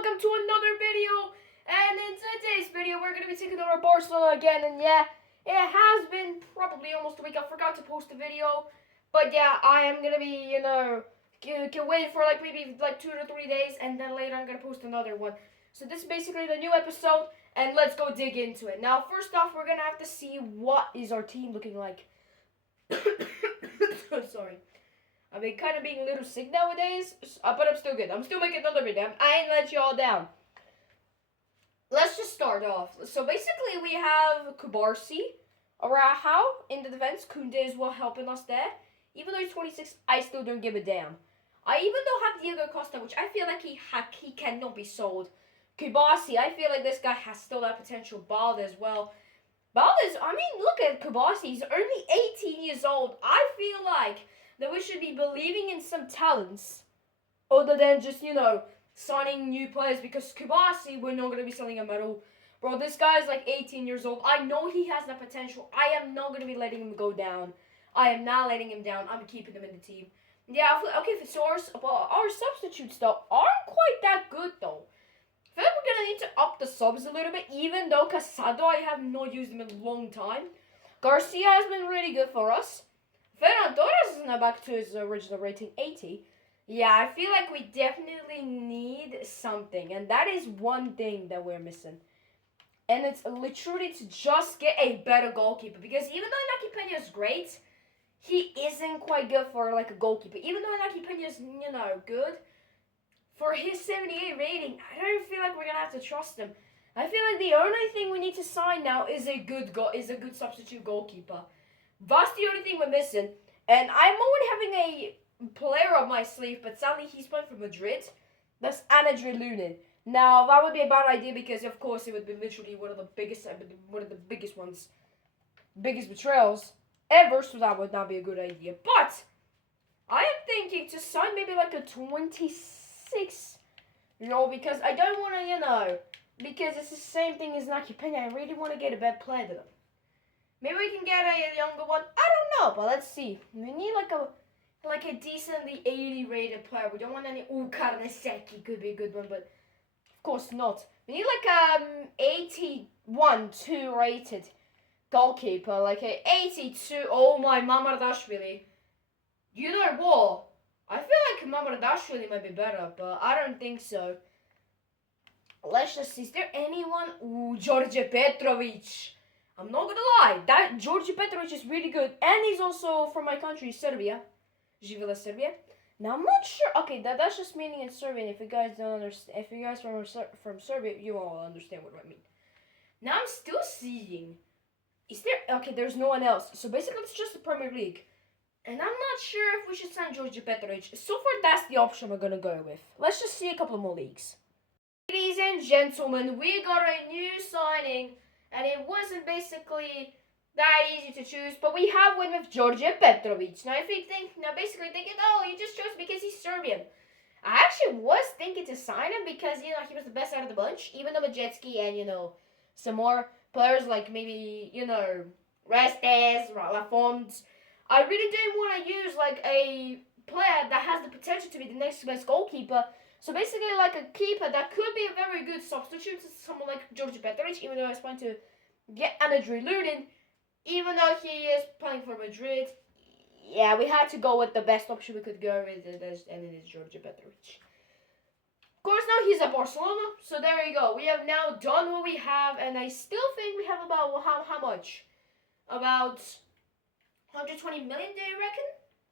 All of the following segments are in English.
welcome to another video. And in today's video, we're going to be taking over Barcelona again. And yeah, it has been probably almost a week. I forgot to post a video. But yeah, I am going to be, can wait for maybe 2 to 3 days. And then later I'm going to post another one. So this is basically the new episode. And let's go dig into it. Now, first off, we're going to have to see what is our team looking like. Sorry. I've been kind of being a little sick nowadays, but I'm still good. I'm still making another video. I ain't let you all down. Let's just start off. So basically we have Kubarsi, Araujo in the defense. Koundé is well helping us there. Even though he's 26, I still don't give a damn. I even don't have Diego Costa, which I feel like he cannot be sold. Kubarsi, I feel like this guy has still that potential. Balde as well. Balde, I mean, look at Kubarsi. He's only 18 years old. I feel like that we should be believing in some talents other than just, signing new players, because Kubarsi, we're not going to be selling him at all. Bro, this guy's like 18 years old. I know he has the potential. I am not going to be letting him go down. I am not letting him down. I'm keeping him in the team. Yeah, okay, for our substitutes, though, aren't quite that good, though. I feel like we're going to need to up the subs a little bit, even though Casado, I have not used him in a long time. Garcia has been really good for us. Ferran Torres is now back to his original rating, 80. Yeah, I feel like we definitely need something. And that is one thing that we're missing. And it's literally to just get a better goalkeeper. Because even though Iñaki Peña is great, he isn't quite good for a goalkeeper. Even though Iñaki Peña is, good, for his 78 rating, I don't feel like we're going to have to trust him. I feel like the only thing we need to sign now is a good substitute goalkeeper. That's the only thing we're missing. And I'm already having a player up my sleeve, but sadly he's playing for Madrid. That's Andre Lunin. Now, that would be a bad idea because, of course, it would be literally one of the biggest betrayals ever, so that would not be a good idea. But I am thinking to sign maybe a 26, because I don't want to, because it's the same thing as Iñaki Peña. I really want to get a better player than him. Maybe we can get a younger one. I don't know, but let's see. We need a decently 80 rated player. We don't want any Carnesecchi. Could be a good one, but of course not. We need 81, 2 rated goalkeeper. A 82. Oh my, Mamardashvili. You know what? I feel like Mamardashvili might be better, but I don't think so. Let's just see. Is there anyone? Ooh, George Petrovic. I'm not gonna lie, that George Petrovic is really good, and he's also from my country, Serbia. Živela Serbia. Now I'm not sure. Okay, that's just meaning in Serbian. If you guys don't understand, if you guys from Serbia, you won't understand what I mean. Now I'm still seeing. Is there? Okay, there's no one else. So basically, it's just the Premier League, and I'm not sure if we should sign George Petrovic. So far, that's the option we're gonna go with. Let's just see a couple more leagues. Ladies and gentlemen, we got a new signing. And it wasn't basically that easy to choose, but we have one with George Petrovic. Now, basically thinking, oh, you just chose because he's Serbian. I actually was thinking to sign him because, he was the best out of the bunch, even though Majetski and, some more players like maybe, Restes, Lafont. I really didn't want to use, a player that has the potential to be the next best goalkeeper. So basically, a keeper that could be a very good substitute to someone like George Petrovic, even though I was trying to get Andre Lunin, even though he is playing for Madrid. Yeah, we had to go with the best option we could go with, and it is George Petrovic. Of course, now he's at Barcelona, so there you go. We have now done what we have, and I still think we have about, how much? About 120 million, do you reckon?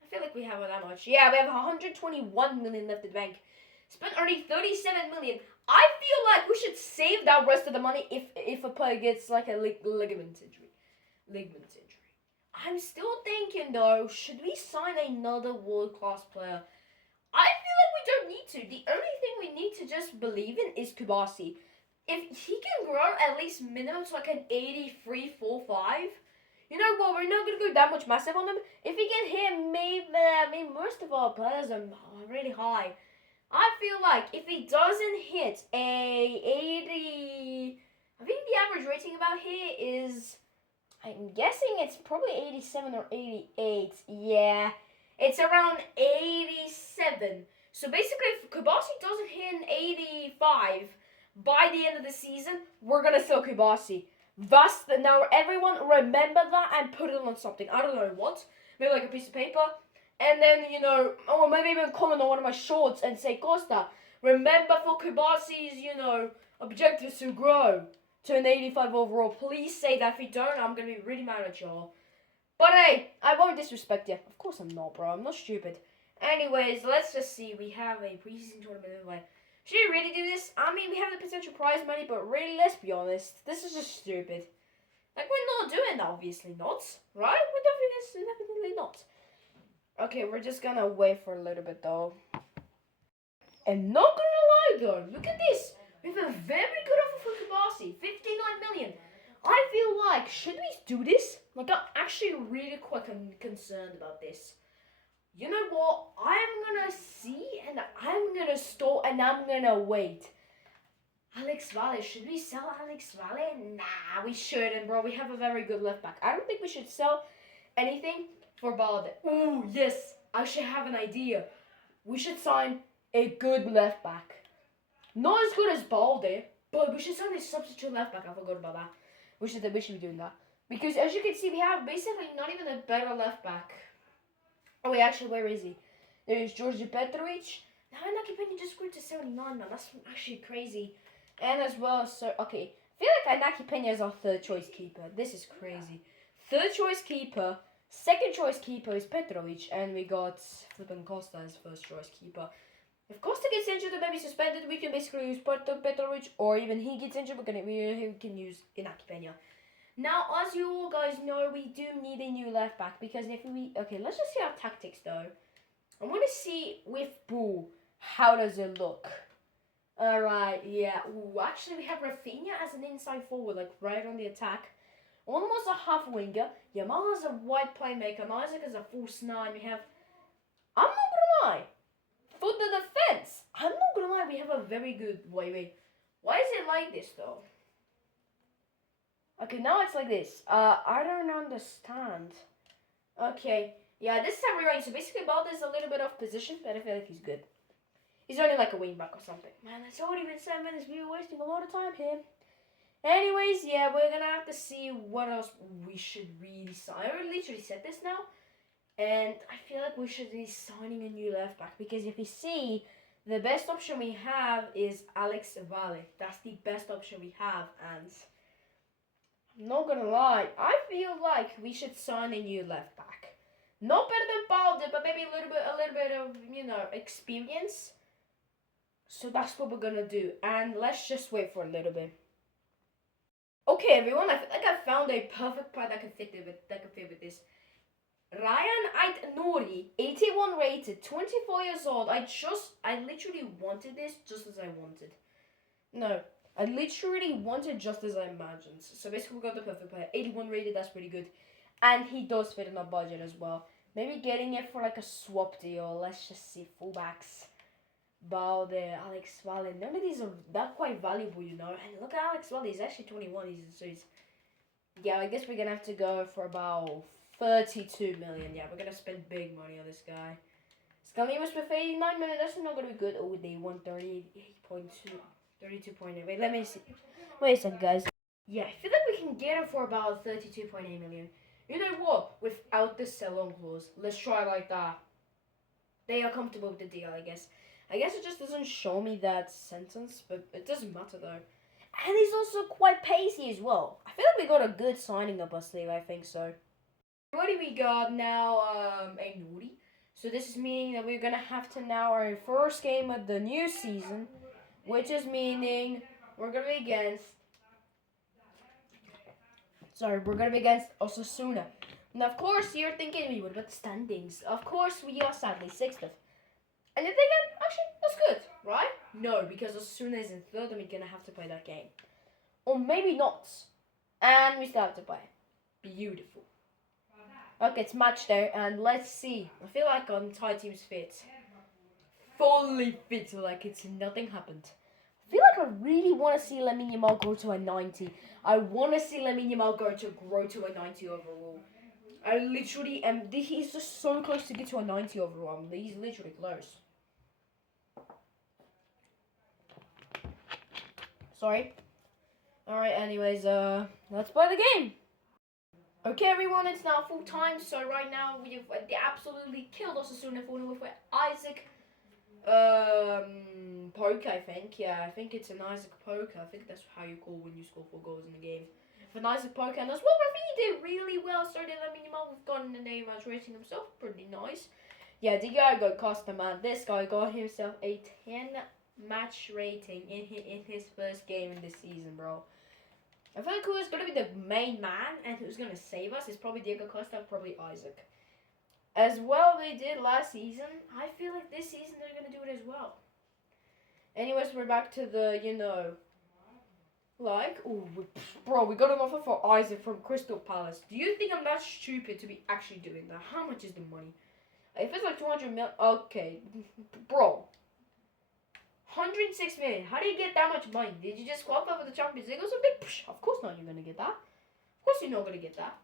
I feel like we have that much. Yeah, we have 121 million left in the bank. Spent only 37 million. I feel like we should save that rest of the money if a player gets a ligament injury. I'm still thinking though, should we sign another world-class player? I feel like we don't need to. The only thing we need to just believe in is Kubarsi. If he can grow at least minimum to an 83, 45, we're not going to go that much massive on him. If he can hit maybe most of our players are really high. I feel like if he doesn't hit a 80, I think the average rating about here is, I'm guessing it's probably 87 or 88. Yeah, it's around 87. So basically, if Kubasi doesn't hit an 85 by the end of the season, we're gonna sell Kubasi. Thus, now everyone remember that and put it on something. I don't know what. Maybe like a piece of paper. And then, or maybe even comment on one of my shorts and say, Costa, remember for Kubasi's, objectives to grow to an 85 overall. Please say that. If you don't, I'm going to be really mad at y'all. But hey, I won't disrespect you. Of course I'm not, bro. I'm not stupid. Anyways, let's just see. We have a preseason tournament in the way. Should we really do this? I mean, we have the potential prize money, but really, let's be honest. This is just stupid. Like, we're not doing that, obviously not. Right? We're definitely not. Okay, we're just gonna wait for a little bit, though. And not gonna lie, though. Look at this. We have a very good offer for Kubasi. 59 million. I feel like, should we do this? Like, I'm actually really quite concerned about this. You know what? I'm gonna see and I'm gonna stall and I'm gonna wait. Alex Valle, should we sell Alex Valle? Nah, we shouldn't, bro. We have a very good left back. I don't think we should sell anything for Balde. Ooh, yes. I should have an idea. We should sign a good left back. Not as good as Balde, but we should sign a substitute left back. I forgot about that. We should be doing that. Because as you can see, we have basically not even a better left back. Oh wait, actually, where is he? There's George Petrovic. Now Inaki Pena just grew to 79, man. That's actually crazy. And as well, so okay. I feel like Inaki Pena is our third choice keeper. This is crazy. Third choice keeper. Second choice keeper is Petrovic. And we got Flippin' Costa as first choice keeper. If Costa gets injured or maybe suspended, we can basically use Petrovic. Or even he gets injured, we can use Inaki Pena. Now, as you all guys know, we do need a new left back because if we... Okay, let's just see our tactics though. I want to see with Bull, how does it look? Alright, yeah. Ooh, actually, we have Rafinha as an inside forward, like right on the attack. Almost a half winger. Yamala's a wide playmaker. Isaac is a false 9. We have... I'm not gonna lie. For the defense, I'm not gonna lie, we have a very good... Wait. Why is it like this though? Okay, now it's like this. I don't understand. Okay, yeah, this is how we're running. So basically, Balde's a little bit off position, but I feel like he's good. He's only like a wingback or something. Man, it's already been 7 minutes. We were wasting a lot of time here. Anyways, yeah, we're gonna have to see what else we should really sign. I literally said this now, and I feel like we should be signing a new left back because if you see, the best option we have is Alex Valle. That's the best option we have, and not gonna lie, I feel like we should sign a new left back. Not better than Balde, but maybe a little bit of, experience. So that's what we're gonna do. And let's just wait for a little bit. Okay, everyone, I feel like I found a perfect part that can fit with this. Ryan Ait Nouri, 81 rated, 24 years old. I literally wanted this just as I wanted. No. I literally wanted just as I imagined. So basically we got the perfect player. 81 rated, that's pretty good. And he does fit in our budget as well. Maybe getting it for like a swap deal. Let's just see. Fullbacks. Balde, Alex Valle. None of these are that quite valuable, And look at Alex Valle. He's actually 21. Yeah, I guess we're going to have to go for about 32 million. Yeah, we're going to spend big money on this guy. Scalini was with 89 million. That's not going to be good. Oh, they won 38.2. 32.8. Wait, let me see. Wait a second, guys. Yeah, I feel like we can get it for about 32.8 million. You know what? Without the sell-on clause. Let's try like that. They are comfortable with the deal, I guess. I guess it just doesn't show me that sentence, but it doesn't matter though. And he's also quite pacey as well. I feel like we got a good signing up our sleeve, I think so. What do we got now? A Nuri. So this is meaning that we're gonna have to now our first game of the new season. Which is meaning we're going to be against Osasuna. And of course, you're thinking, what about the standings? Of course, we are sadly 6th. And you're thinking, actually, that's good, right? No, because Osasuna is in 3rd and we're going to have to play that game. Or maybe not. And we still have to play. Beautiful. Okay, it's match day, and let's see. I feel like our entire team's fit. Fully fit, like it's nothing happened. I feel like I really want to see Lamine Yamal go to a 90. I want to see Lamine Yamal grow to a 90 overall. I literally am. He's just so close to get to a 90 overall. He's literally close. Sorry. Alright, anyways, let's play the game. Okay, everyone, it's now full time. So right now they absolutely killed Osasuna 4-0 with Isaac Poker, I think. Yeah, I think it's an Isaac Poker. I think that's how you call when you score 4 goals in the game. For an Isaac Poker, and as well, I think he did really well. So did Lamine Yamal. We've gotten the name as rating himself. Pretty nice. Yeah, Diogo Costa, man. This guy got himself a 10 match rating in his first game in this season, bro. I feel like who's going to be the main man and who's going to save us is probably Diego Costa, probably Isaac. As well they did last season, I feel like this season they're going to do it as well. Anyways, we're back to the, bro, we got an offer for Isaac from Crystal Palace. Do you think I'm that stupid to be actually doing that? How much is the money? If it's like 200 mil, okay, bro. 106 million. How do you get that much money? Did you just qualify for the Champions League or something? Of course not. You're gonna get that. Of course you're not gonna get that.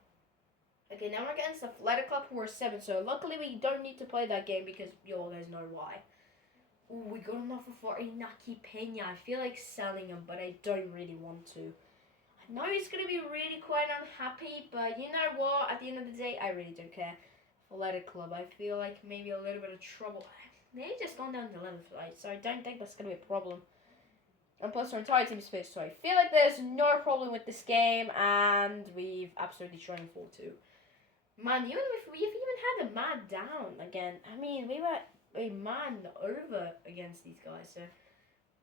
Okay, now we're against Athletic Club who are 7. So luckily we don't need to play that game because you all guys know why. Ooh, we got an offer for Inaki Peña. I feel like selling him, but I don't really want to. I know he's gonna be really quite unhappy, but you know what? At the end of the day, I really don't care. Athletic Club. I feel like maybe a little bit of trouble. They've just gone down to 11th, right? So I don't think that's going to be a problem. And plus our entire team is fit, so I feel like there's no problem with this game, and we've absolutely shown 4-2. Man, even if we've even had a man down again, I mean, we were a man over against these guys, so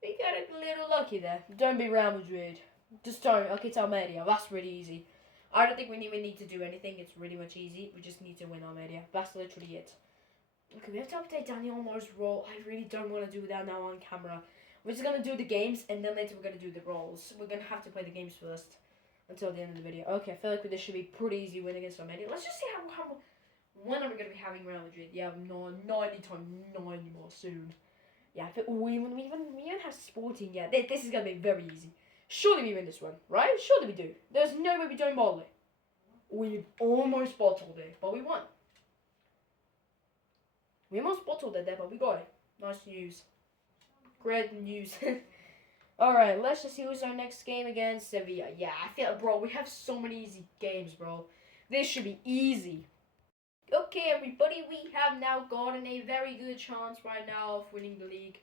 we got a little lucky there. Don't be Real Madrid. Just don't. Okay, it's Almeria. That's really easy. I don't think we even need to do anything. It's really much easy. We just need to win Almeria. That's literally it. Okay, we have to update Daniel Olmo's role. I really don't want to do that now on camera. We're just going to do the games, and then later we're going to do the roles. We're going to have to play the games first until the end of the video. Okay, I feel like this should be pretty easy win against Armenia. Let's just see when are we going to be having Real Madrid? Yeah, no, not anytime, not anymore soon. Yeah, I think we even have Sporting. Yeah, this is going to be very easy. Surely we win this one, right? Surely we do. There's no way we don't bottle it. We almost bottled it, but we won. We almost bottled it there, but we got it. Nice news. Great news. Alright, let's just see who's our next game against Sevilla. Yeah, I feel, bro, we have so many easy games, bro. This should be easy. Okay, everybody, we have now gotten a very good chance right now of winning the league.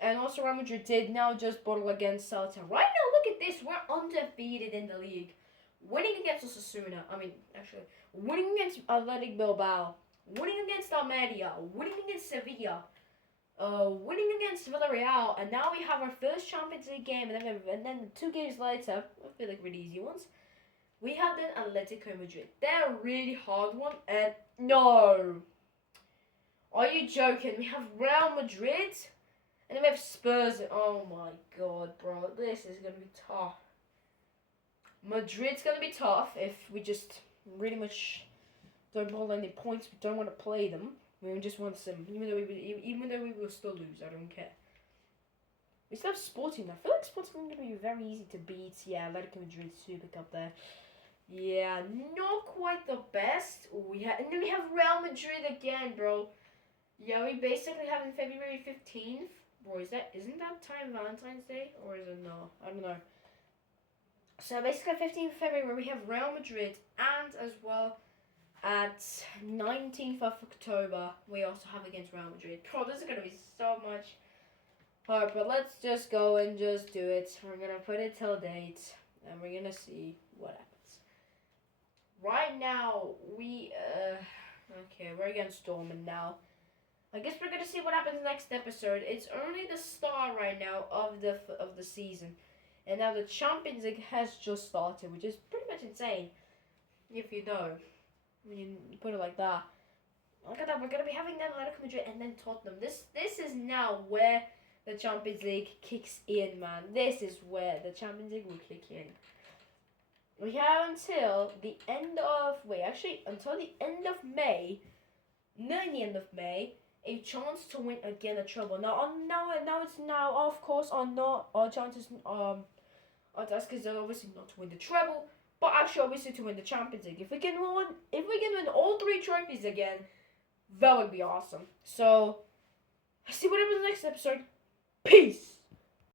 And also Real Madrid did now just bottle against Celta. Right now, look at this. We're undefeated in the league. Winning against Osasuna. Winning against Athletic Bilbao. Winning against Almeria, winning against Sevilla, winning against Villarreal, and now we have our first Champions League game, and then 2 games later, I feel like really easy ones, we have then Atletico Madrid. They're a really hard one, and no, are you joking? We have Real Madrid, and then we have Spurs. Oh my god, bro, this is gonna be tough. Madrid's gonna be tough if we just really much don't hold any points. We don't want to play them. We just want some. Even though we will still lose, I don't care. We still have Sporting. I feel like Sporting is going to be very easy to beat. Yeah, Atletico Madrid Super Cup there. Yeah, not quite the best. And then we have Real Madrid again, bro. Yeah, we basically have in February 15th. Bro, isn't that time Valentine's Day, or is it no? I don't know. So basically 15th February we have Real Madrid, and as well at 19th of October, we also have against Real Madrid. Bro, this is going to be so much hard, but let's just go and just do it. We're going to put it till date, and we're going to see what happens. Right now, we're against Dortmund now. I guess we're going to see what happens next episode. It's only the start right now of the season. And now the Champions League has just started, which is pretty much insane, if you know. When you put it like that. Look at that, we're going to be having then Atletico Madrid and then Tottenham. This is now where the Champions League kicks in, man. This is where the Champions League will kick in. We have until the end of, until the end of May, near the end of May, a chance to win again a treble. Now it's now, of course, our chances, that's because they're obviously not to win the treble, but actually obviously to win the Champions League. If we can win all 3 trophies again, that would be awesome. So, see what happens in the next episode. Peace!